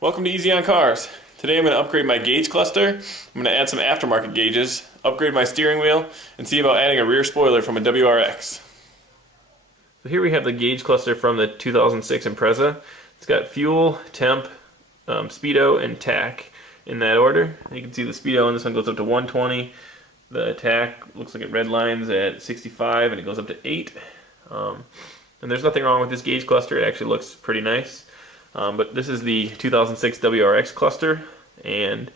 Welcome to Easy on Cars. Today I'm going to upgrade my gauge cluster, I'm going to add some aftermarket gauges, upgrade my steering wheel, and see about adding a rear spoiler from a WRX. So here we have the gauge cluster from the 2006 Impreza. It's got fuel, temp, speedo, and tach in that order. You can see the speedo on this one goes up to 120. The tach looks like it redlines at 65 and it goes up to 8. And there's nothing wrong with this gauge cluster, it actually looks pretty nice. But this is the 2006 WRX cluster, and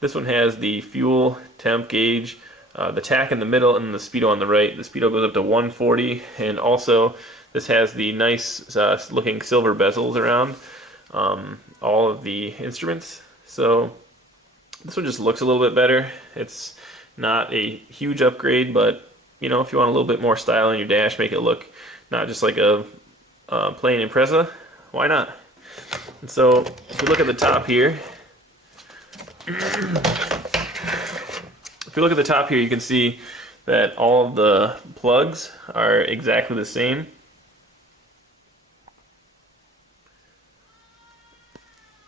this one has the fuel, temp gauge, the tach in the middle, and the speedo on the right. The speedo goes up to 140, and also this has the nice looking silver bezels around all of the instruments. So this one just looks a little bit better. It's not a huge upgrade, but you know, if you want a little bit more style in your dash, make it look not just like a plain Impreza, why not? And so, if you look at the top here, you can see that all of the plugs are exactly the same.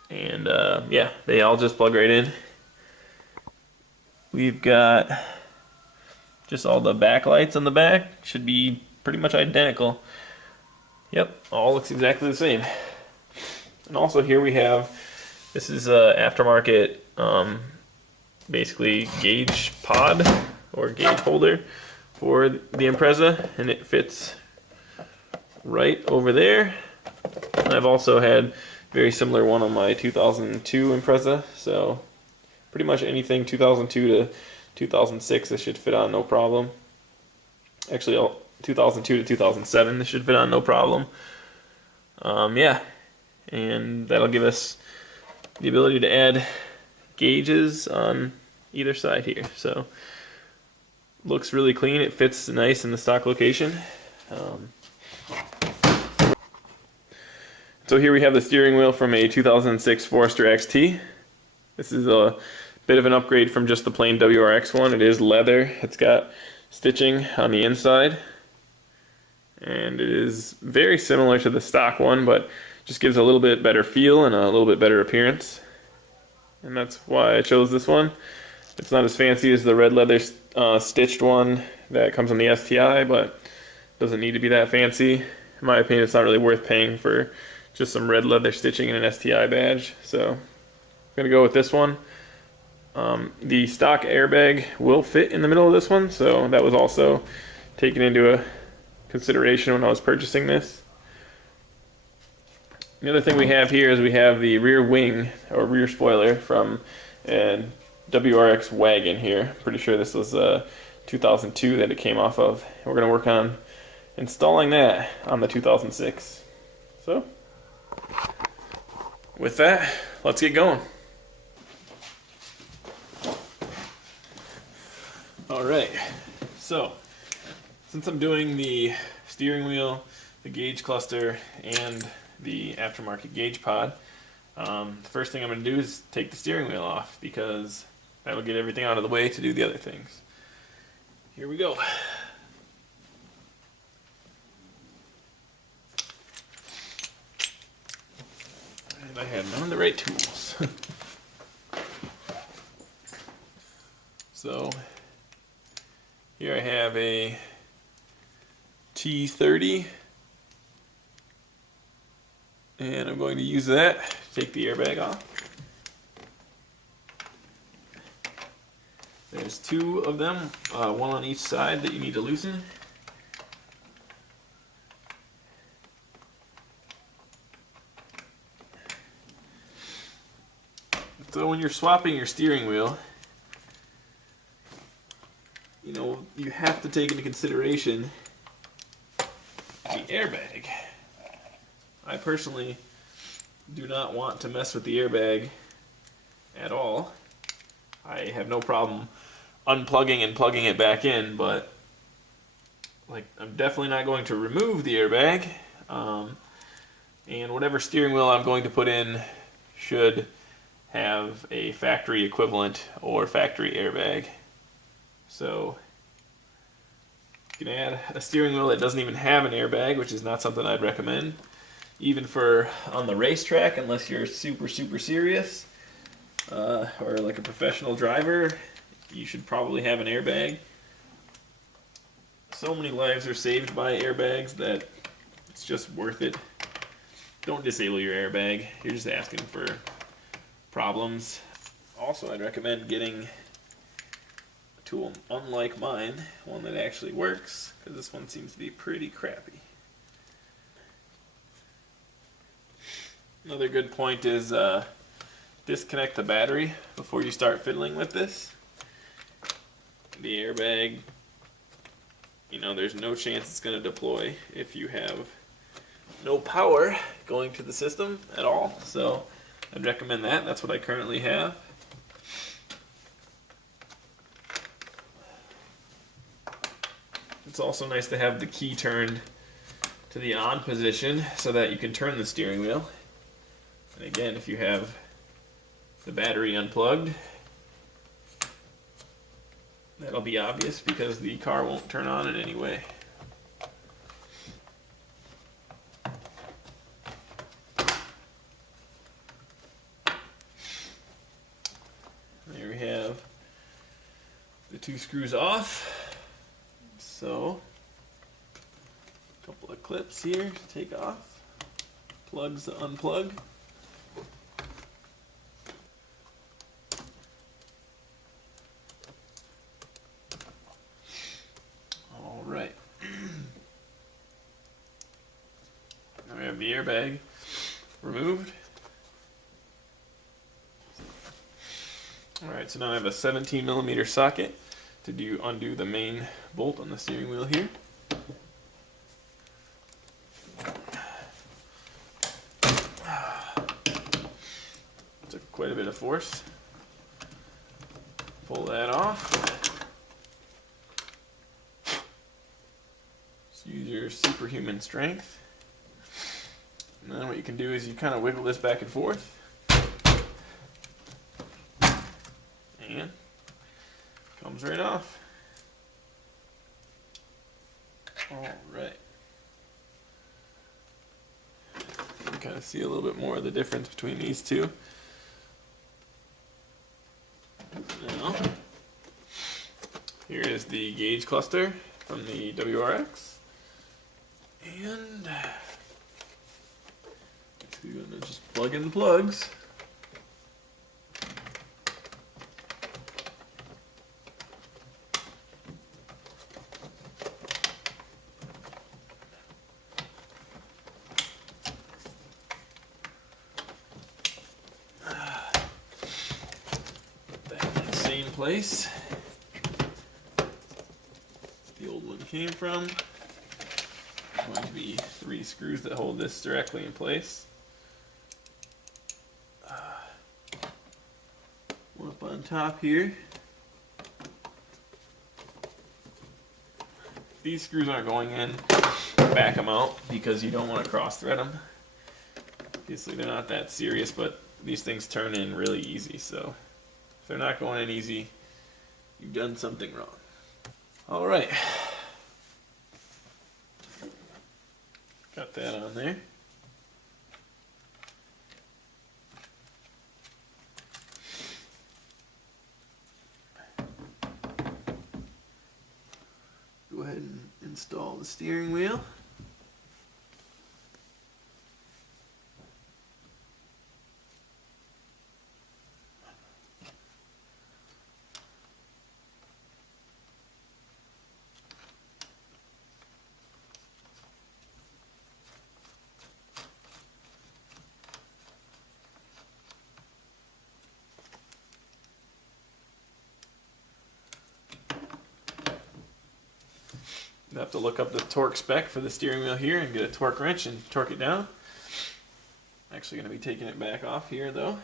And yeah, they all just plug right in. We've got just all the backlights on the back, should be pretty much identical. Yep, all looks exactly the same. And also here we have, this is a aftermarket basically gauge pod or gauge holder for the Impreza, and it fits right over there. And I've also had very similar one on my 2002 Impreza, so pretty much anything 2002 to 2006 this should fit on no problem. Actually 2002 to 2007 this should fit on no problem. Yeah. And that'll give us the ability to add gauges on either side here. So looks really clean, it fits nice in the stock location. So here we have the steering wheel from a 2006 Forester XT. This is a bit of an upgrade from just the plain WRX one. It is leather, it's got stitching on the inside, and it is very similar to the stock one, but just gives a little bit better feel and a little bit better appearance, and that's why I chose this one. It's not as fancy as the red leather stitched one that comes on the STI, but doesn't need to be that fancy. In my opinion, it's not really worth paying for just some red leather stitching and an STI badge, so I'm gonna go with this one. The stock airbag will fit in the middle of this one, so that was also taken into a consideration when I was purchasing this. The other thing we have here is we have the rear wing or rear spoiler from a WRX wagon here. Pretty sure this was 2002 that it came off of. We're going to work on installing that on the 2006. So, with that, let's get going. Alright, so since I'm doing the steering wheel, the gauge cluster, and the aftermarket gauge pod, the first thing I'm going to do is take the steering wheel off, because that'll get everything out of the way to do the other things. Here we go. And I had none of the right tools. So here I have a T30, and I'm going to use that to take the airbag off. There's two of them, one on each side that you need to loosen. So when you're swapping your steering wheel, you know, you have to take into consideration the airbag. I personally do not want to mess with the airbag at all. I have no problem unplugging and plugging it back in, but like, I'm definitely not going to remove the airbag. And whatever steering wheel I'm going to put in should have a factory equivalent or factory airbag. So you can add a steering wheel that doesn't even have an airbag, which is not something I'd recommend. even for on the racetrack, unless you're super serious, or like a professional driver, you should probably have an airbag. So many lives are saved by airbags that it's just worth it. Don't disable your airbag. You're just asking for problems. Also, I'd recommend getting a tool unlike mine, one that actually works, because this one seems to be pretty crappy. Another good point is disconnect the battery before you start fiddling with this. The airbag, there's no chance it's going to deploy if you have no power going to the system at all. So I'd recommend that. That's what I currently have. It's also nice to have the key turned to the on position so that you can turn the steering wheel. And again, if you have the battery unplugged, that'll be obvious because the car won't turn on in any way. There we have the two screws off. So, a couple of clips here to take off, plugs to unplug. All right. Now we have the airbag removed. All right, so now I have a 17mm socket to undo the main bolt on the steering wheel here. Took quite a bit of force. Pull that off. Just use your superhuman strength. And then what you can do is you kind of wiggle this back and forth. And comes right off. All right. You can kind of see a little bit more of the difference between these two. Now, here is the gauge cluster from the WRX. And we're going to just plug in the plugs. Same place the old one came from. There's going to be 3 screws that hold this directly in place. One up on top here. These screws aren't going in, back them out because you don't want to cross thread them. Obviously they're not that serious, but these things turn in really easy, so if they're not going in easy, you've done something wrong. All right. Got that on there. Go ahead and install the steering wheel. You have to look up the torque spec for the steering wheel here and get a torque wrench and torque it down. I'm actually going to be taking it back off here though,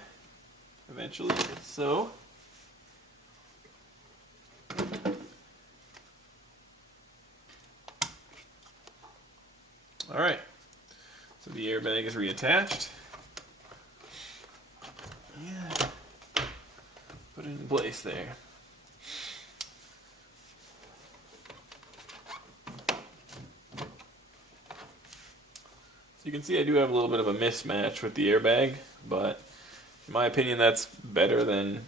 eventually, so. Alright, so the airbag is reattached. Yeah, put it in place there. You can see I do have a little bit of a mismatch with the airbag, but in my opinion that's better than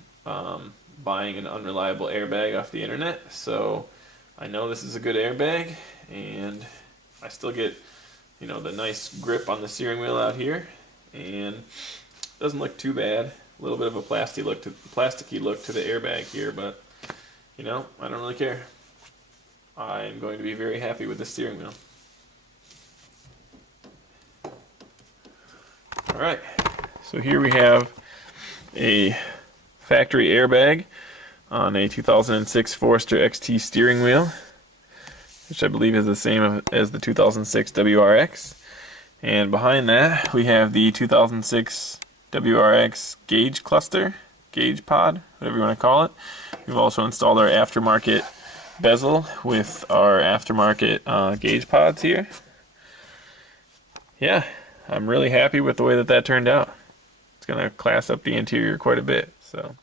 buying an unreliable airbag off the internet. So I know this is a good airbag, and I still get, you know, the nice grip on the steering wheel out here, and it doesn't look too bad. A little bit of a plasticky look to the airbag here, but you know, I don't really care. I'm going to be very happy with the steering wheel. Alright, so here we have a factory airbag on a 2006 Forester XT steering wheel, which I believe is the same as the 2006 WRX. And behind that we have the 2006 WRX gauge cluster, gauge pod, whatever you want to call it. We've also installed our aftermarket bezel with our aftermarket gauge pods here. Yeah, I'm really happy with the way that turned out. It's going to class up the interior quite a bit. So.